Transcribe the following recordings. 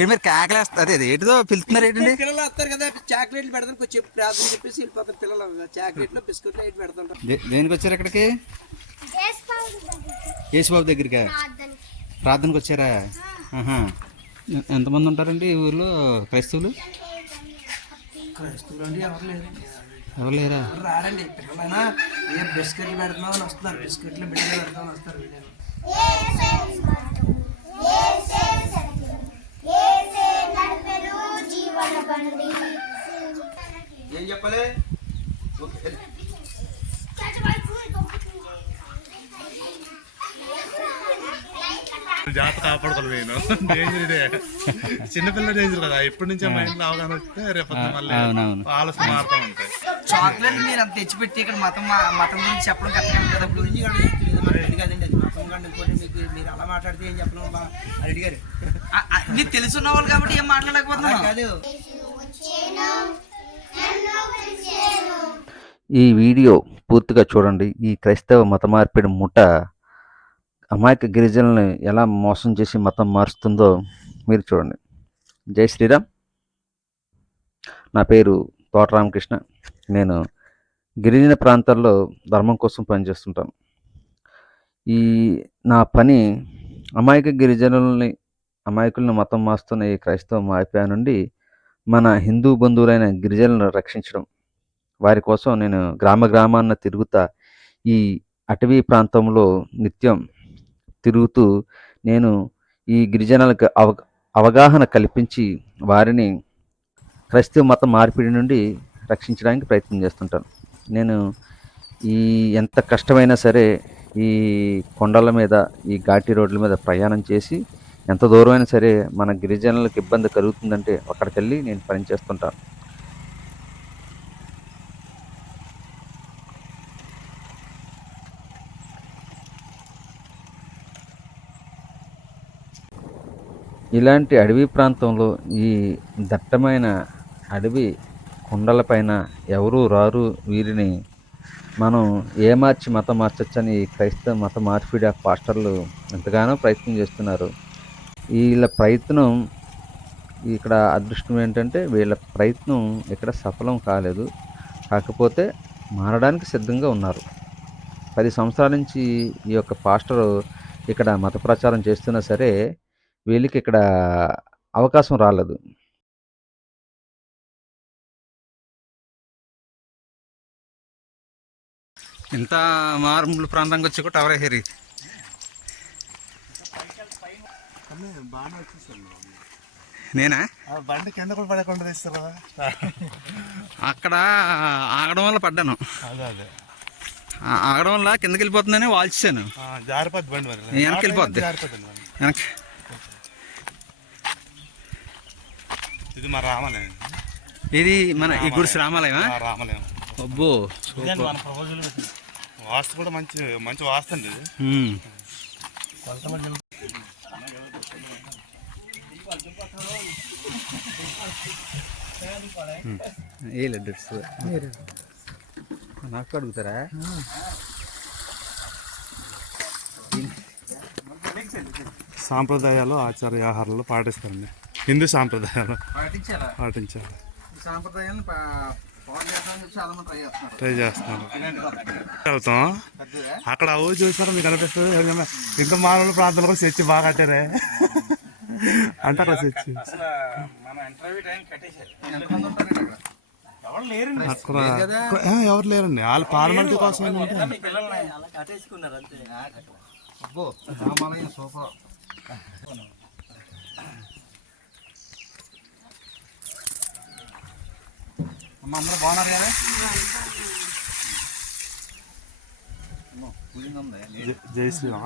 మీరు మీరు కేకలేస్తారు అదే ఏంటిదో పిలుస్తున్నారు ఏంటండి? పిల్లలు వస్తారు కదా చాక్లెట్లు పెడతాను కొంచెం చెప్పి ప్రార్థన చెప్పేసి వెళ్ళిపోతారు పిల్లలు. చాక్లెట్లు బిస్కెట్లు ఏంటి పెడుతుంటారు దే- దేనికి వచ్చారు ఇక్కడికి? యేసుబాబు దగ్గరికి? ప్రార్థనకు వచ్చారా? ఎంతమంది ఉంటారండి ఈ ఊర్లో? క్రైస్తవులు? క్రైస్తవులు అంటే ఎవరు లేరు. ఎవరు లేరా? రారండి. పిల్లలైనా ఏ బిస్కెట్లు పెడుతున్నావు అని వస్తున్నారు. బిస్కెట్లు బిడ్డలు పెడతామని వస్తారు వీళ్ళని. ఏం చెప్పాలి? జాగ్రత్త కాపాడుకోవాలి నేను. డేంజర్ ఇదే. చిన్నపిల్ల డేంజర్ కదా. ఇప్పటి నుంచే మైండ్ అవగాహన వస్తే రేపు మళ్ళీ. ఆలోచన మారుతూ ఉంటాయి. చాక్లెట్ మీరు అంత తెచ్చిపెట్టి ఇక్కడ మతం మా- మతం గురించి చెప్పడం కరెక్ట్ కదా ఇప్పుడు మీరు అలా మాట్లాడితే ఏం చెప్పలేము బా అని అడిగారు నీకు తెలుసున్న వాళ్ళు కాబట్టి ఏం అలా మాట్లాడలేకపోతున్నావు కాదు. ఈ వీడియో పూర్తిగా చూడండి. ఈ క్రైస్తవ మత మార్పిడి ముఠ అమాయక గిరిజనులను ఎలా మోసం చేసి మతం మారుస్తుందో మీరు చూడండి. జై శ్రీరామ్. నా పేరు తోట రామకృష్ణ నేను గిరిజన ప్రాంతాల్లో ధర్మం కోసం పనిచేస్తుంటాను. ఈ నా పని అమాయక గిరిజనుల్ని అమాయకులను మతం మాస్తున్న ఈ క్రైస్తవ మాఫియా నుండి మన హిందూ బంధువులైన గిరిజనులను రక్షించడం. వారి కోసం నేను గ్రామ గ్రామాన్న తిరుగుతా ఈ అటవీ ప్రాంతంలో నిత్యం తిరుగుతూ నేను ఈ గిరిజనులకు అవ అవగాహన కల్పించి వారిని క్రైస్తవ మత మార్పిడి నుండి రక్షించడానికి ప్రయత్నం చేస్తుంటాను. నేను ఈ ఎంత కష్టమైనా సరే ఈ కొండల మీద ఈ ఘాటి రోడ్ల మీద ప్రయాణం చేసి ఎంత దూరమైనా సరే మన గిరిజనులకు ఇబ్బంది కలుగుతుందంటే అక్కడికి వెళ్ళి నేను పని చేస్తుంటాను. ఇలాంటి అడవి ప్రాంతంలో ఈ దట్టమైన అడవి కొండలపైన ఎవరూ రారు వీరిని మనం ఏ మార్చి మతం మార్చొచ్చని క్రైస్తవ మత మార్పిడి ఆ పాస్టర్లు ఎంతగానో ప్రయత్నం చేస్తున్నారు. వీళ్ళ ప్రయత్నం ఇక్కడ అదృష్టం ఏంటంటే వీళ్ళ ప్రయత్నం ఇక్కడ సఫలం కాలేదు. కాకపోతే మారడానికి సిద్ధంగా ఉన్నారు. పది సంవత్సరాల నుంచి ఈ యొక్క పాస్టరు ఇక్కడ మత ప్రచారం చేస్తున్నా సరే వీళ్ళకి ఇక్కడ అవకాశం రాలేదు. ఇంత మారుమూల ప్రాంతానికి వచ్చి కూడా టవర్ హెరి. నేనా? బండి కింద కూడా పడకుండా తెస్తారు? కదా అక్కడ ఆగడం వల్ల పడ్డాను. అదే అదే. ఆ- ఆగడం వల్ల కిందకి వెళ్ళిపోతుందని వాల్చాను ఆ, జారిపోద్ది బండి మరి. వెనక్కి వెళ్ళిపోద్ది. వెనక్కి. ఇది మా రామాలయం. ఇది మన ఈ గుడి రామాలయమా? రామాలయం. అబ్బో వాస్తు కూడా మంచి మంచి వాస్తు అండి. ఏ లడ్డు నాకు అడుగుతారా? సాంప్రదాయాలు ఆచార వ్యవహారాలు పాటిస్తారండి. హిందూ సాంప్రదాయాలు. పాటించాలి ఈ ట్రై చేస్తున్నారు. వెళ్తాం. అక్కడ ఊరు చూసారా మీకు అనిపిస్తుంది ఇంకా మానవుల ప్రాంతంలో కూడా చర్చి బాగా కట్టారే? అంటే అక్కడ చర్చి. అక్కడ ఎవరు లేరండి? వాళ్ళ ఫార్మాలిటీ కోసం సూపర్. అమ్మ అందరూ బాగున్నారు కదా? జై- శ్రీరామ్.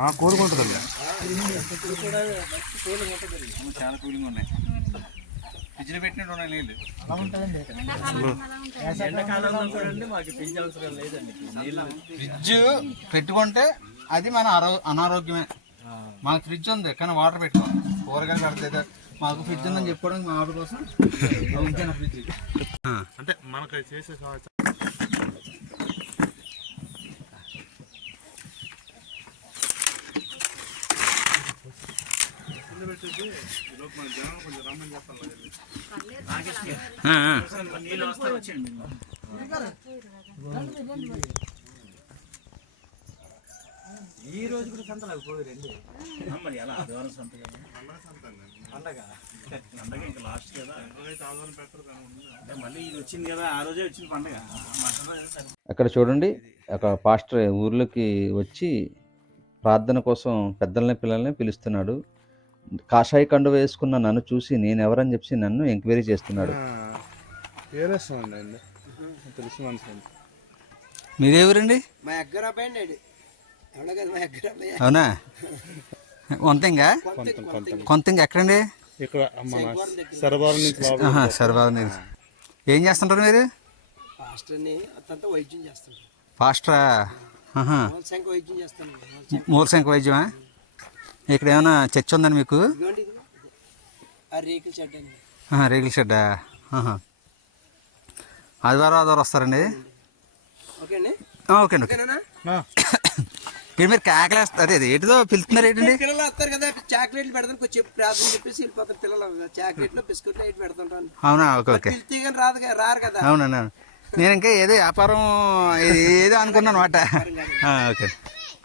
అమ్మో, చాలా కూలింగ్ ఉన్నాయి. ఫ్రిడ్జ్లో పెట్టినట్టు ఉన్నాయి నీళ్ళు. ఫ్రిడ్జ్ పెట్టుకుంటే అది మన అనారోగ్యమే. మాకు ఫ్రిడ్జ్ ఉంది కానీ వాటర్ పెట్టుకోం కూరగాయలు కడితే మాకు ఫ్రిడ్జ్ ఉందని చెప్పుకోవడానికి మా ఆవిడ కోసం ఉంచాను ఫ్రిడ్జ్ అంటే మనకు చేసే. నీళ్ళు వస్తారు వచ్చేయండి ఈ రోజు కూడా సంతలకు పోయిరండి మరి ఎలా? ఆదివారం సంత పండగ. పండగ ఇంకా లాస్ట్ కదా. అంటే మళ్ళీ ఇది వచ్చింది కదా ఆ రోజే వచ్చింది పండగ. అక్కడ చూడండి అక్కడ పాస్టర్ ఊర్లోకి వచ్చి ప్రార్థన కోసం పెద్దల్ని పిల్లల్ని పిలుస్తున్నాడు. కాషాయ కండు వేసుకున్న నన్ను చూసి నేను ఎవరని చెప్పి నన్ను ఎంక్వైరీ చేస్తున్నాడు. మీరెవరండి? మా అబ్బాయి అవునా? వంతంగా? కొంత కొంత కొంతంగా ఎక్కడండి? ఇక్కడ మన నుంచి ఏం చేస్తుంటారు మీరు? పాస్టరా? ఆహా. శంఖ వైద్యమా? ఇక్కడ ఏమైనా చర్చ్ ఉందండి మీకు? రేకుల షెడ్డా. ఆదివారం ఆదివారం వస్తారండి? ఓకే అండి. ఆ, ఓకే అండి ఓకే. ఇక్కడ మీరు కేకలేస్తారు అదే అదే ఏంటిదో పిలుస్తున్నారు ఏంటండి? పిల్లలు వస్తారు కదా చాక్లెట్లు పెడతాను కొంచెం చెప్పి ప్రార్థన చెప్పేసి వెళ్ళిపోతారు పిల్లలు. చాక్లెట్లు బిస్కెట్లు అవి పెడుతుంటాను అవునా? Okay okay. పిలితే కానీ రాదు కదా- రారు కదా. అవునండి అవును. నేను ఇంకా ఏదో వ్యాపారం ఏదో అనుకున్నాను అనమాట ఓకే.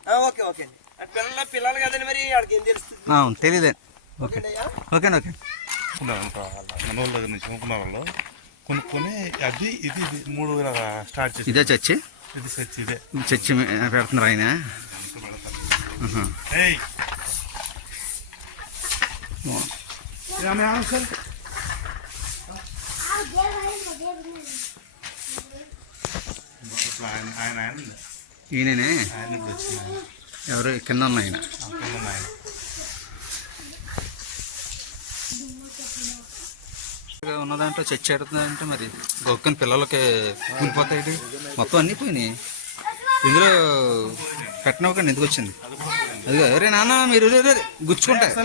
ఆ, ఓకే ఓకే. పిల్లలు పిల్లలు కదండి మరి వాడికి ఏం తెలుస్తుంది? అవును తెలియదండి ఓకే. Okay okay. మన దగ్గర నుంచి వాళ్ళు కొనుక్కొని అది ఇది ఇది మూడు స్టార్ట్ చేసి ఇదే చర్చి? ఇది సచ్చి ఇదే. చర్చి మీ- పెడుతున్నారు ఆయన. ఈయననే? ఆయన ఎవరు? కింద ఉన్న ఆయన ఉన్న దాంట్లో చర్చి మరి గొక్కని పిల్లలకి కూలిపోతాయి మొత్తం అన్నీ పోయినాయి. ఇందులో పెట్టనవ్వకండి ఎందుకు వచ్చింది? అది అరే నాన్న మీరు గుచ్చుకుంటారు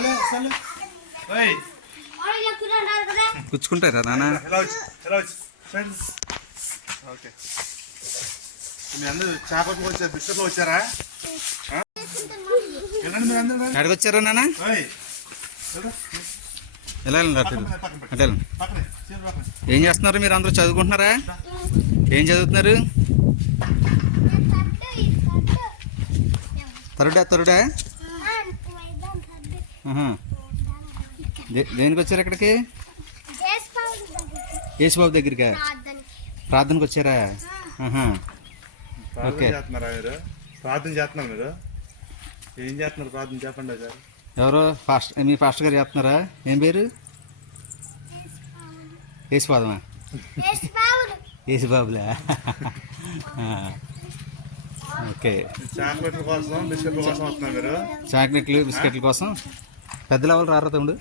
గుచ్చుకుంటారా నాన్న? వచ్చారు నాన్న? ఎలా అటు. ఏం చేస్తున్నారు మీరు అందరూ చదువుకుంటున్నారా? ఏం చదువుతున్నారు? తరుడా తరుడా. దేనికి వచ్చారు ఇక్కడికి? యేసుబాబు దగ్గరికా? ప్రార్థనకు వచ్చారా. ప్రార్థన ఓకే. చేస్తున్నారా మీరు? ప్రార్థన చేస్తున్నారు మీరు? ఏం చేస్తున్నారు ప్రార్థన? చెప్పండి సార్ ఎవరు? ఫాస్ట్ మీ ఫాస్ట్ గారు చేస్తున్నారా? ఏం పేరు? యేసుపాదమా యేసుబాబులా. ఓకే. చాక్లెట్ల కోసం బిస్కెట్ల కోసం వస్తున్నారు మీరు. చాక్లెట్లు బిస్కెట్ల కోసం. పెద్దలు ఎవరు రారా తమ్ముడు?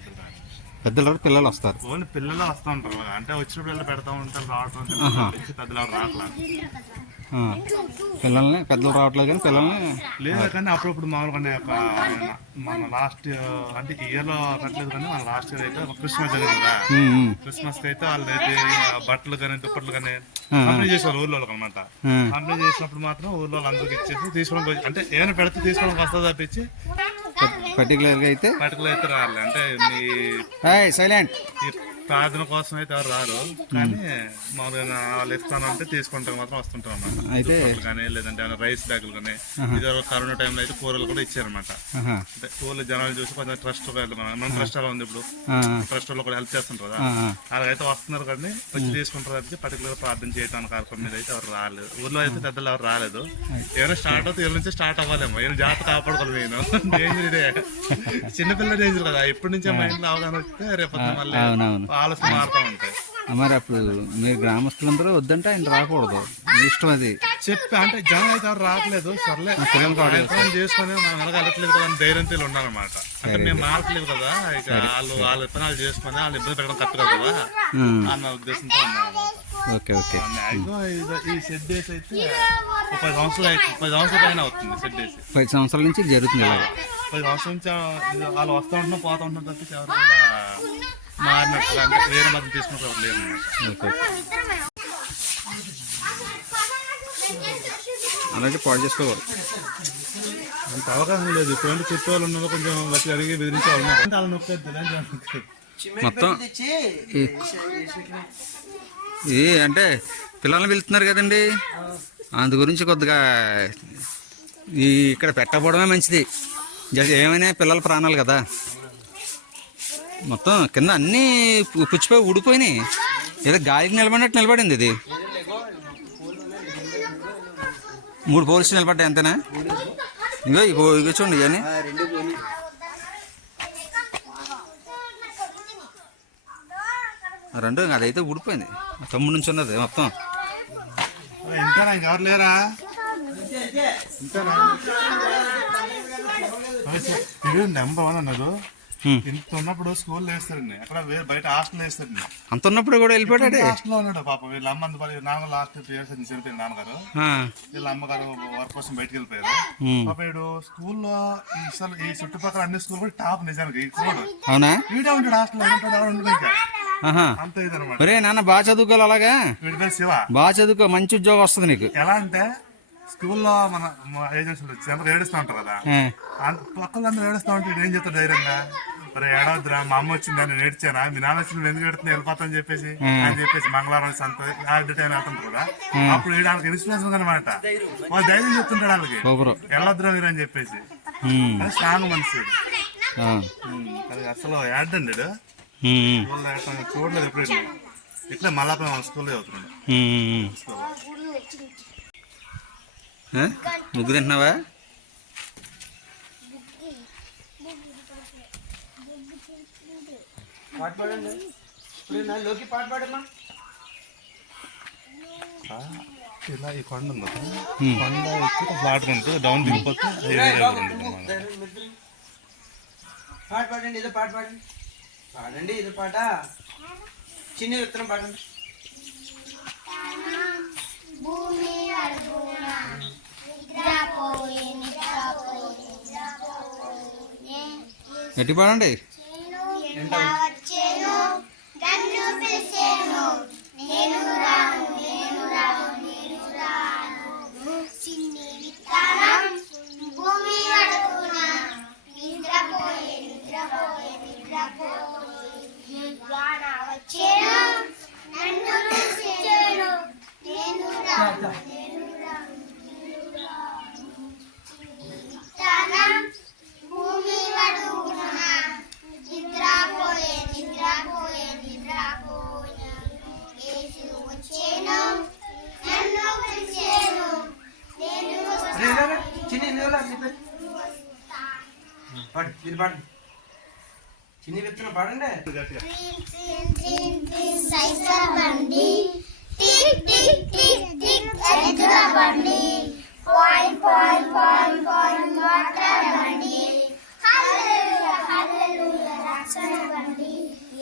పెద్దలు రారు పిల్లలు వస్తారు. ఓన్లీ పిల్లలు వస్తూ ఉంటారు. అంటే వచ్చిన పిల్లలు పెడతా ఉంటారు రావటం పెద్దలు ఎవరు రావట్లా ఆ. పిల్లల్ని పెద్దలు రావట్లేదు కానీ పిల్లల్ని లేదు కానీ అప్పుడప్పుడు మామూలుగా ఒక మన లాస్ట్ అంటే ఈ ఇయర్లో కట్టలేదు కానీ మన లాస్ట్ ఇయర్ అయితే క్రిస్మస్ జరిగింది క్రిస్మస్కి అయితే వాళ్ళు అయితే బట్టలు కానీ దుప్పట్లు కానీ. కంపెనీ చేసేవాళ్ళు ఊర్లో అనమాట ఆ. కంపెనీ చేసినప్పుడు మాత్రం ఊర్లో వాళ్ళందరికి ఇచ్చేసి తీసుకోవడానికి వచ్చి- అంటే ఏమైనా పెడితే తీసుకోవడానికి వస్తుంది తప్పించి పర్టికులర్గా అయితే బట్టలు అయితే రాలే అంటే మీ సైలెంట్. ప్రార్థన కోసం అయితే ఎవరు రారు. కానీ మామూలుగా వాళ్ళు ఇస్తానంటే తీసుకుంటాం మాత్రం వస్తుంటాం అన్నమాట. అయితే కానీ లేదంటే రైస్ బ్యాగులు కానీ ఇది కరోనా టైంలో అయితే కూరలు కూడా ఇచ్చారన్నమాట. ఆహా. అంటే ఊళ్ళో జనాలు చూసి కొంచెం ట్రస్ట్ మన ట్రస్ట్ అలా ఉంది ఇప్పుడు? ట్రస్ట్ వాళ్ళు కూడా హెల్ప్ చేస్తుంటారు కదా. అలాగైతే వస్తున్నారు కానీ వచ్చి తీసుకుంటారు తప్పితే పర్టికులర్ ప్రార్థన చేయడానికి కార్యక్రమం మీద అయితే ఎవరు రాలేదు. ఊర్లో అయితే పెద్దలు ఎవరు రాలేదు. ఏమైనా స్టార్ట్ అవుతే ఏళ్ళ నుంచి స్టార్ట్ అవ్వాలేమో. ఏమైనా జాగ్రత్త కాపాడుకోవాలి నేను. డేంజర్ ఇదే. చిన్నపిల్ల డేంజర్ కదా. ఇప్పటి నుంచే మైండ్లో అవగాహన వస్తే రేపు మళ్ళీ ఆలోచన మారుతూ ఉంటాయి మరి అప్పుడు మీరు గ్రామస్తులందరూ వద్దంటే ఆయన రాకూడదు. మీ ఇష్టం అది. చెప్పి అంటే జనం అయితే ఎవరు రావట్లేదు. సర్లే. ప్రయత్నం చేసుకొని మనం వెళ్ళగలట్లేదు కదా అని ధైర్యంతో వీళ్ళు ఉన్నారన్నమాట. అంటే మేము మారట్లేదు కదా ఇక వాళ్ళు వాళ్ళ విత్తనాలు చేసుకొని వాళ్ళు ఇబ్బంది పెట్టడం కరెక్ట్ కదా అన్న ఉద్దేశంతో ఓకే ఓకే. ఈ షెడ్ వేసి అయితే పది సంవత్సరాలు అయి- పది సంవత్సరాలు పైన అవుతుంది షెడ్ వేసి పది సంవత్సరాల నుంచి జరుగుతుంది పది సంవత్సరాల నుంచి వాళ్ళు వస్తూ ఉంటున్నా పోతూ ఉంటున్నా తప్పించి ఎవరు కూడా మారినట్టు అంటే వేరే మతం తీసుకుంటారు ఎవరు లేరు అన్నమాట. ఓకే అలాగే పాడు చేసుకోవాలి అంత అవకాశం లేదు ఇప్పుడు చుట్టూ ఉన్నారు కొంచెం వచ్చి అడిగి బెదిరించే వాళ్ళు ఉన్నారు. అంటే వాళ్ళు నొక్కేద్దు అని చెప్పి. చిమ్మెకి మొత్తం ఈ- ఇది అంటే పిల్లల్ని పిలుస్తున్నారు కదండి అందు గురించి కొద్దిగా ఈ ఇక్కడ పెట్టకపోవడమే మంచిది జస్ట్ ఏమైనా పిల్లల ప్రాణాలు కదా మొత్తం కింద అన్నీ పుచ్చిపోయి ఊడిపోయినాయి. ఏదో గాలికి నిలబడినట్టు నిలబడింది ఇది. మూడు పోలీసులు నిలబడ్డాయి అంతేనా? ఇగో ఇగో చూడండి ఆ, రెండు పోనీ రెండు అదైతే ఊడిపోయింది. తమ్ముడు నుంచి ఉన్నది మొత్తం. ఇంతేనా ఇంకెవరు లేరా నెంబర్ అన్నారు. ఇంత ఉన్నప్పుడు స్కూల్ వేస్తారండి అక్కడ వేరే బయట హాస్టల్ వేస్తారండి అంత ఉన్నప్పుడు కూడా వెళ్ళిపోయాడే హాస్టల్లో ఉన్నాడు పాప. వీళ్ళ అమ్మ పని నాన్న లాస్ట్ టూ ఇయర్స్ చనిపోయింది నాన్నగారు. వీళ్ళ అమ్మగారు వర్క్ కోసం బయటకు వెళ్ళిపోయారు. పాప వీడు స్కూల్లో ఈ అసలు ఈ చుట్టుపక్కల అన్ని స్కూల్ కూడా టాప్ నిజానికి. ఈ చూడు అవునా? వీడే ఉంటాడు హాస్టల్ ఉంటాడు ఉండడు ఇంకా. ఒరే నాన్న బాగా చదువుకోవాలి అలాగా? బాగా చదువుకో మంచి ఉద్యోగం వస్తుంది నీకు. ఎలా అంటే స్కూల్లో మన ఏజెన్సీలు చిన్నప్పుడు ఏడుస్తూ ఉంటారు కదా. పక్కలందరూ ఏడుస్తూ ఉంటే వీడు ఏం చెప్తాడు ధైర్యంగా? మరి ఏడవద్దురా మా అమ్మ వచ్చింది నేను ఏడ్చానా మీ నాన్న వచ్చి నువ్వు ఎందుకు ఏడుతున్నా వెళ్ళిపోతా అని చెప్పేసి అని చెప్పేసి మంగళవారం సంత ఆడి టైం వెళ్తుంటారు కదా అప్పుడు వాళ్ళకి ఇన్స్పిరేషన్ అనమాట వాళ్ళు ధైర్యం చెప్తుంటాడు వాళ్ళకి వెళ్ళొద్దురా మీరు అని చెప్పేసి. స్ట్రాంగ్ మనిషి అసలు ఏడతాను చూడలేదు ఎప్పుడు ఇట్లా మళ్ళా స్కూల్లో చదువుతున్నాడు. ఉమ్, ఉమ్. ఆ? ముగ్గు తింటున్నావా? పాట పాడండి. ఇప్పుడు నా లోకి పాట పాడమ్మా. ఇలా ఈ కొండ ఉంది. కొండ ఎక్కి ఫ్లాట్ ఉంటుంది డౌన్ దిగిపోతే. పాట పాడండి ఏదో పాట పాడండి. పాడండి ఏదో పాట. చిన్న విత్తనం పాడండి. గట్టి పాడండి. పాడు మీరు పాడండి. చిన్ని విత్తనం పాడండి. సైకిల్ బండి టిక్ టిక్ టిక్ టిక్ ఎద్దుల బండి point point point point motor బండి హల్లెలూయా హల్లెలూయా రక్షణ బండి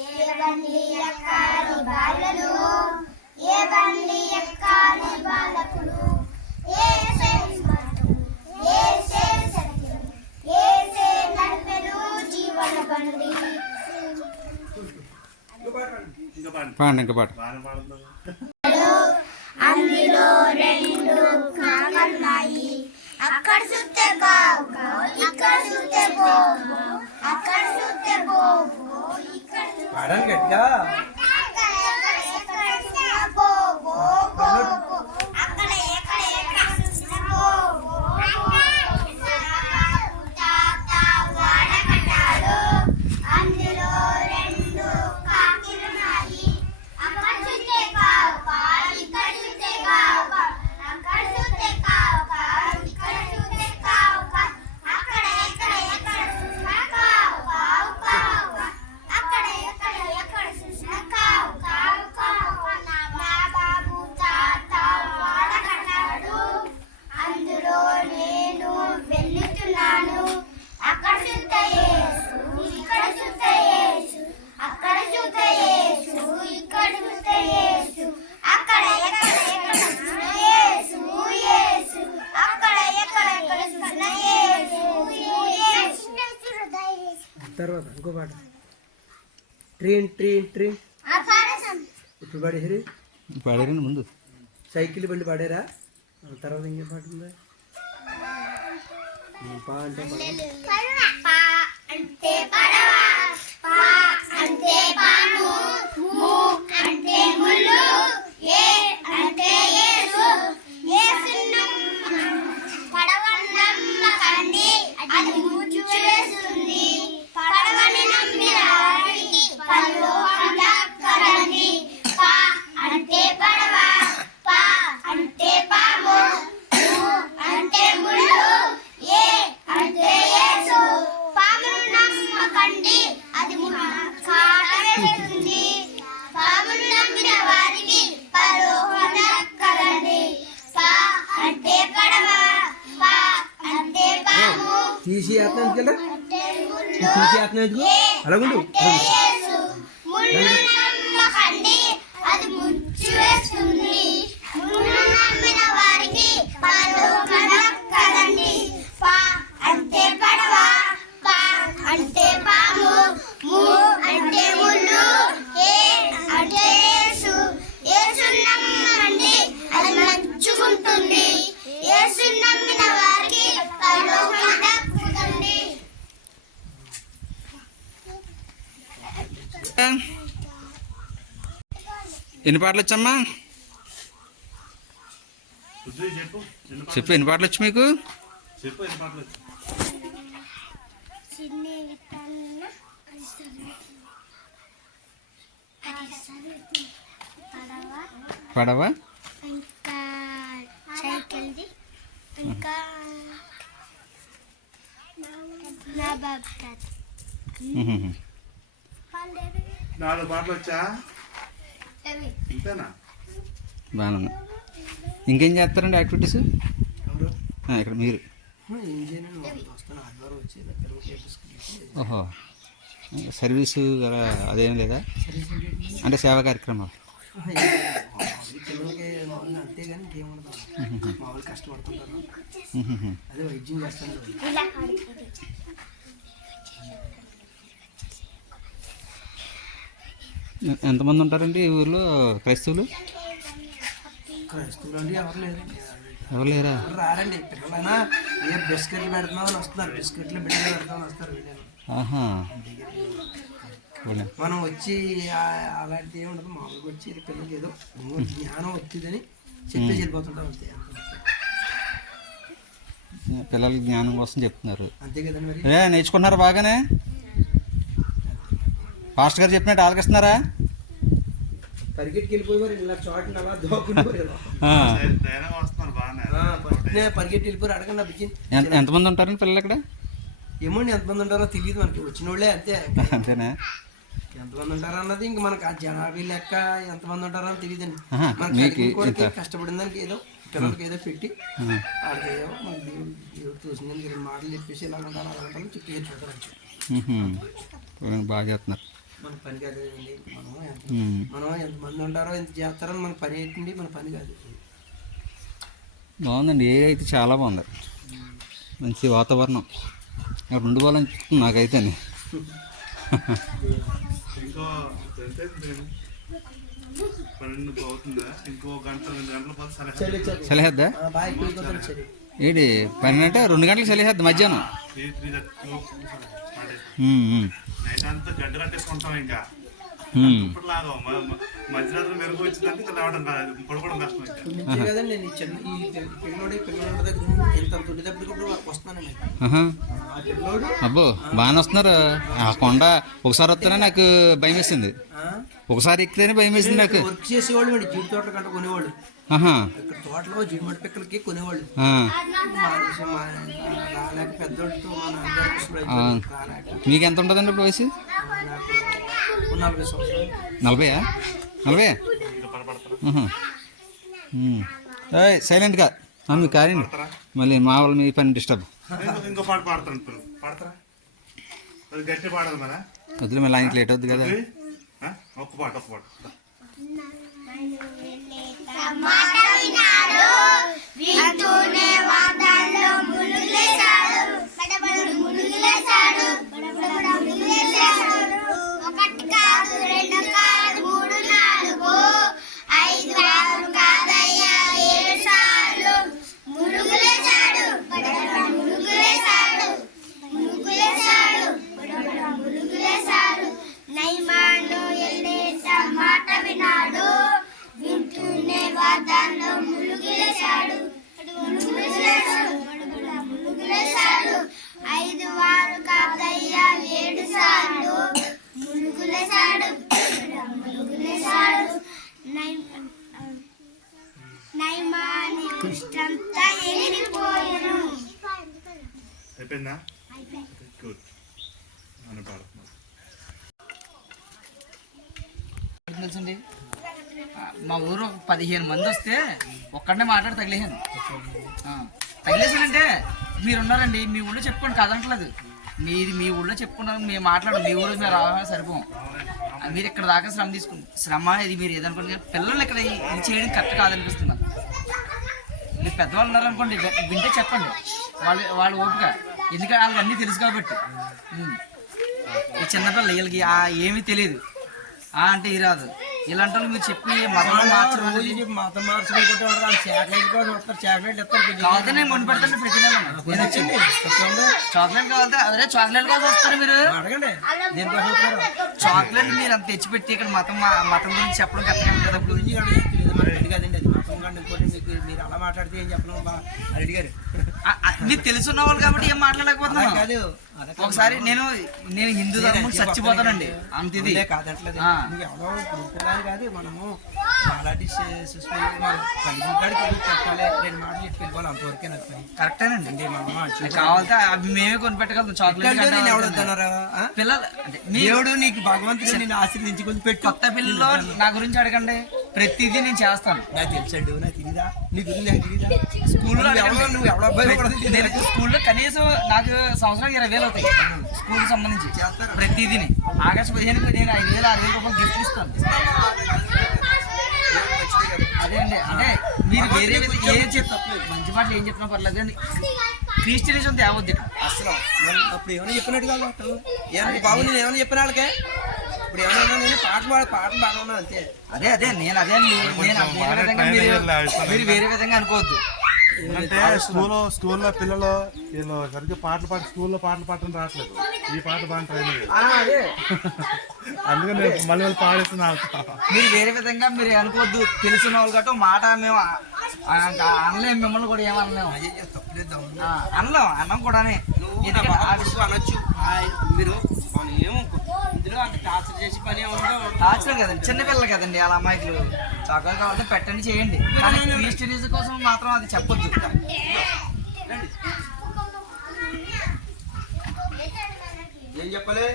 ఏ బండి ఎక్కాలి బాలలు ఏ బండి ఎక్కాలి బాలకులు ఏ సైన్స్మతులు ఏ సత్యం ఏ నడిపెను జీవన బండి పాడండి. ఇంకా పాట. అందులో రెండు కాకన్నాయి. అక్కడ చూస్తే ఇక్కడ చూస్తే అక్కడ చూస్తే పాడండి గట్టిగా అక్కడ ఎక్కడ ఎక్కడ చూసినా పోవు పోవు అక్కడ ఎక్కడ ఎక్కడ చూసినా పోవు తాత వాడకట్టాలు అందులో రెండు కాకిలున్నాయి అక్కడ చూస్తే కావు కావు ఇక్కడ చూస్తే కావు కావు అక్కడ చూస్తే కావు కావు ఇక్కడ చూస్తే కావు కావు అక్కడ ఎక్కడ ఎక్కడ చూసినా కావు కావు కావు అక్కడ ఎక్కడ ఎక్కడ చూసినా కావు కావు కావు నా బాబు తాత వాడకన్నాడు అందులో నేను వెళ్ళుతున్నాను అక్కడ చూస్తే యేసు ఇక్కడ చూస్తే యేసు అక్కడ చూస్తే యేసు ఇక్కడ చూస్తే యేసు అక్కడ ఎక్కడ ఎక్కడ చూసినా యేసు యేసు అక్కడ ఎక్కడ ఎక్కడ చూసినా యేసు యేసు తర్వాత ఇంకో పాట ట్రైన్ ట్రైన్ ట్రైన్ అపారసం ఇప్పుడు పాడేసిరి పాడారండి ముందు. సైకిల్ బండి పాడారా? తర్వాత ఇంకేం పాట ఉందా? పా అంటే అంటే పడవ పా అంటే పాము అంటే ముళ్ళు ఏ ఎన్ని పాటలు వచ్చమ్మా? చెప్పు ఎన్ని పాటలు- చెప్పు ఎన్ని పాటలు వచ్చి మీకు? చెప్పు ఎన్ని పాటలు వచ్చి? చిన్ని విత్తన పడవ. పడవ? ఇంకా సైకిల్ది. ఇంకా నా బాబు తాత ఉహుహు. నాలుగు పాటలు వచ్చా? ఉంది ఇంకేం చేస్తారండి యాక్టివిటీస్? ఇక్కడ మీరు. ఓహో. సర్వీసు అలా అదేం లేదా? అంటే సేవా కార్యక్రమాలు కష్టపడుతుంటారు. అదే వైద్యం చేస్తాను ఇలా ఆడుతుంది ఎంతమంది ఉంటారండి ఈ ఊర్లో? క్రైస్తవులు? క్రైస్తవులు అంటే ఎవరు లేదు ఎవరు లేరా? రారండి. పిల్లలైనా ఏ బిస్కెట్లు పెడుతున్నామని వస్తున్నారు. బిస్కెట్లు బిడ్డలు పెడతామని వస్తారు. ఆహా. మనం వచ్చి అలాంటిది ఏమి ఉండదు. మామూలుగా వచ్చి పిల్లలకి ఏదో జ్ఞానం వచ్చిందని చెప్పేసి వెళ్ళిపోతుంటాం అంతే. పిల్లల జ్ఞానం కోసం చెప్తున్నారు. అంతే కదండి నేర్చుకుంటున్నారా బాగానే? పాస్టర్ గారు చెప్పినట్టు ఆలకిస్తున్నారా? వెళ్ళిపోయారు ఇలా చోటని అలా దోకుండిపోయారు పరిగెట్టి వెళ్ళిపోయారు అడగండి ఎంతమంది ఉంటారండి పిల్లలు ఇక్కడ? ఏమోండి ఎంతమంది ఉంటారో తెలియదు మనకి. వచ్చిన వాళ్ళే అంతే. అంతేనా? ఎంతమంది ఉంటారో అన్నది ఇంక మనకి ఆ జనాభా లెక్క ఎంతమంది ఉంటారో అని తెలియదండి. మనకి కష్టపడిన దానికి ఏదో పిల్లలకి ఏదో పెట్టి. వాళ్ళకి ఏదో చూసిన మాటలు చెప్పేసి ఇలా ఉంటారు అలా చెప్పి బాగా చేస్తున్నారు. మన పని కాదు కదండి మనం ఎంత. మనం ఎంతమంది ఉంటారో ఎంత చేస్తారో మన పని ఏంటండి మన పని కాదు బాగుందండి ఏ అయితే చాలా బాగుంది మంచి వాతావరణం నాకైతే రెండు చలి చలి చలిహద్దా ఏంటి పన్నెండు అంటే రెండు గంటలకు చలిహద్దు మధ్యాహ్నం నైట్ అంతా గడ్డ కట్టేసుకుంటాం ఇంకా. మధ్యరాత్రి మెరుగు వచ్చిందంటే ఇంకా పడుకోవడం కష్టం కదండి నేను చిన్న ఈ పిల్లోడి దగ్గర వస్తున్నానండి అబ్బో బాగానే వస్తున్నారు ఆ కొండ ఒకసారి వస్తేనే నాకు భయం వేసింది ఆ, ఒకసారి ఎక్కితేనే భయం వేసింది నాకు వర్క్ చేసేవాళ్ళు అండి జీడి తోటల కంట కొనేవాళ్ళు ఇక్కడ తోటలో జీడిమట్టి పిక్కలకి కొనేవాళ్ళు మీకు ఎంత ఉంటుందండి ఇప్పుడు వయసు నలభై నలభైయా? నలభై? సైలెంట్గా. మీకు కాదండి మళ్ళీ మా వాళ్ళు మీ పని డిస్టర్బ్. ఇంకో- పాట పాడతాను పాడతారా? అది గట్టి పాడాలి మన వదిలే మళ్ళీ ఆయనకి లేట్ అవుద్ది కదా. ఒక్క పాట ఒక్క పాట. మాట వినాడు. వింటూనే వాదాల్లో అయిపోయిందా? గుడ్ తెలుసండి? ఆ, మా ఊరు ఒక పదిహేను మంది వస్తే ఒక్కడనే మాట్లాడి తగిలేసాను ఆ, తగిలేసానంటే మీరు ఉన్నారండి మీ ఊళ్ళో చెప్పుకోండి కాదంటలేదు. మీరు మీ ఊళ్ళో చెప్పుకున్నారు మేము మాట్లాడండి మీ ఊరు మీరు రావాలి సరిపోం. మీరు ఇక్కడ దాకా శ్రమ తీసుకుని శ్రమ ఇది మీరు ఏదనుకోండి పిల్లలు ఇక్కడ ఇది చేయడం కరెక్ట్ కాదనిపిస్తున్నారు మీరు పెద్దవాళ్ళు ఉన్నారనుకోండి వింటే చెప్పండి. వాళ్ళు వాళ్ళ ఓపిక. ఎందుకంటే వాళ్ళకి అన్నీ తెలుసు కాబట్టి. ఈ చిన్నపిల్ల వీళ్ళకి ఆ ఏమీ తెలియదు. ఆ అంటే ఇది రాదు. ఇలాంటి వాళ్ళు మీరు చెప్పి మతం మార్చడం మతం మార్చుకుంటే చాక్లెట్ కూడా వస్తారు చాక్లెట్ ఇస్తారు కొంచెం. కావాలంటే నేను ముని పెడతాను ప్రతి నెల. నేను వచ్చింది. చాక్లెట్ కావాలంటే అదే చాక్లెట్ కోసం వస్తారు మీరు. అడగండి. దేనికోసం వస్తారు? చాక్లెట్ మీరు అంత తెచ్చిపెట్టి ఇక్కడ మతం మతం గురించి చెప్పడం కరెక్ట్ కదా గురించి కదండి అది మతం కానీ ఇంకోటి మీకు మీరు అలా మాట్లాడితే ఏం చెప్పడం బా. అని అడిగారు మీకు తెలుసున్న వాళ్ళు కాబట్టి ఏం మాట్లాడలేకపోతున్నాను కాదు. ఒకసారి నేను నేను హిందూ ధర్మం చచ్చిపోతానండి. అంత ఇది కాదు మనము. అలాంటి సిస్టమ్ కలిగి కాడికి వెళ్ళి చెప్పాలి రెండు మాటలు చెప్పి వెళ్ళిపోవాలి అంతవరకే నాకు పని కరెక్టేనండి అంటే మనము మీకు కావాలంటే అవి మేమే కొనిపెట్టగలుగుతాం. చాక్లెట్ నేను ఎవడొద్దన్నారా? పిల్లలు అంటే దేవుడు నీకు భగవంతుడు నేను ఆశీర్వదించి కొంచెం పెట్టు కొత్త పిల్లల్లో నా గురించి అడగండి. ప్రతిదీ నేను చేస్తాను. నాకు తెలుసండు నాకు తెలీదా? నీ గురించి నాకు తెలీదా? స్కూల్లో నువ్వు ఎవడో అబ్బాయి. నేను స్కూల్లో కనీసం నాకు సంవత్సరానికి ఇరవై వేలు అవుతాయి. స్కూల్ సంబంధించి. ప్రతిదీని. ఆగస్టు పదిహేను నేను ఐదు వేలు ఆరు వేల రూపాయలు గిఫ్ట్ ఇస్తాను. అదే అండి అంటే మీరు వేరే విధంగా ఏం చెప్తారు మంచి మాటలు ఏం చెప్పినా పర్లేదు కానీ క్రిస్టియనిజం తేవద్దు ఇక్కడ. అసలు అప్పుడు ఏమైనా చెప్పినట్టు కాదు అప్పుడు ఏమన్నా బాబు నేను ఏమైనా చెప్పిన వాళ్ళకే? ఇప్పుడు ఏమైనా నేను పాట పాడ పాటలు బాగా ఉన్నాను అంతే. అదే అదే నేను అదే అండి. నేను వేరే విధంగా మీరు మీరు వేరే విధంగా అనుకోవద్దు. అంటే స్కూల్ స్కూల్లో పిల్లలు వీళ్ళు సరిగ్గా పాటలు పాడి స్కూల్లో పాటలు పాడటం రావట్లేదు. ఈ పాట బాగా ట్రైన్ అయ్యేది ఆ, అదే. అందుకని నేను మళ్ళీ వాళ్ళు పాడేస్తున్నా. మీరు వేరే విధంగా మీరు అనుకోవద్దు. తెలిసిన వాళ్ళు గట్ట మాట మేము అనలేము. మిమ్మల్ని కూడా ఏమనలేము. అనలేం అన్నం కూడానే. అనొచ్చు. మీరు మనం ఏమో ఇందులో అంత టార్చర్ చేసి పని ఆశ్చర్యం కదండి చిన్నపిల్లలు కదండి అలా అమ్మాయిలు. చాకలు కావాలంటే పెట్టండి చేయండి. కానీ క్రిస్టియనిజం కోసం మాత్రం అది చెప్పొద్దు. ఏం చెప్పాలి?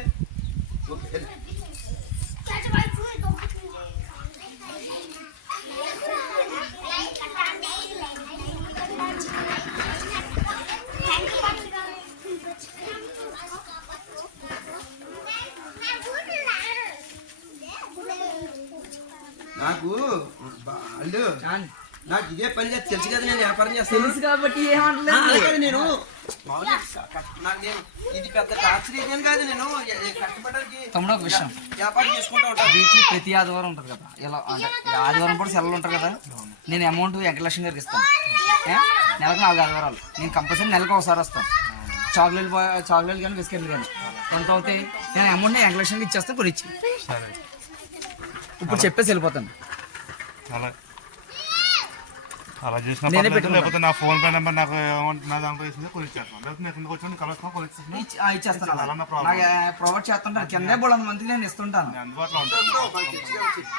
నాకు వాళ్ళు నాకు ఇదే పని చేస్తే తెలుసు కదా నేను వ్యాపారం చేస్తాను. తెలుసు కాబట్టి ఏమంటలేదు. నేను. నాకు నేను ఇది పెద్ద టార్చర్ ఇదేం కాదు నేను. ఎ- ఎ- కష్టపడడానికి తమ్ముడు ఒక విషయం. వ్యాపారం చేసుకుంటూ ఉంటాను వీక్లీ ప్రతి ఆదివారం ఉంటుంది కదా. ఇలా అంటే ఆదివారం కూడా సెలవులు ఉంటారు కదా. నేను అమౌంట్ వెంకటలక్ష్మి గారికి ఇస్తాను? నెలకు నాలుగు ఆదివారాలు. నేను కంపల్సరీ నెలకు ఒకసారి వస్తాను చాక్లెట్ చాక్లెట్ కానీ బిస్కెట్లు కానీ ఎంత అవుతాయి? నేను అమౌంట్ వెంకటలక్ష్మికి ఇచ్చేస్తాను ఇచ్చి సరే. ఇప్పుడు చెప్పేసి వెళ్ళిపోతాను అలా అలా చేసిన నేనే. లేకపోతే నా ఫోన్ పే నెంబర్ నాకు ఏమంటే నా దాంట్లో వేసింది కొనిచ్చేస్తాను లేకపోతే నేను కిందకు వచ్చి కలుస్తాను కొనిచ్చేస్తాను ఇచ్చి- ఆ, ఇచ్చేస్తాను అలా problem. నాకు ప్రొవైడ్ చేస్తుంటాను కిందే బోళ్ళ నేను ఇస్తుంటాను నేను అందుబాటులో ఉంటాను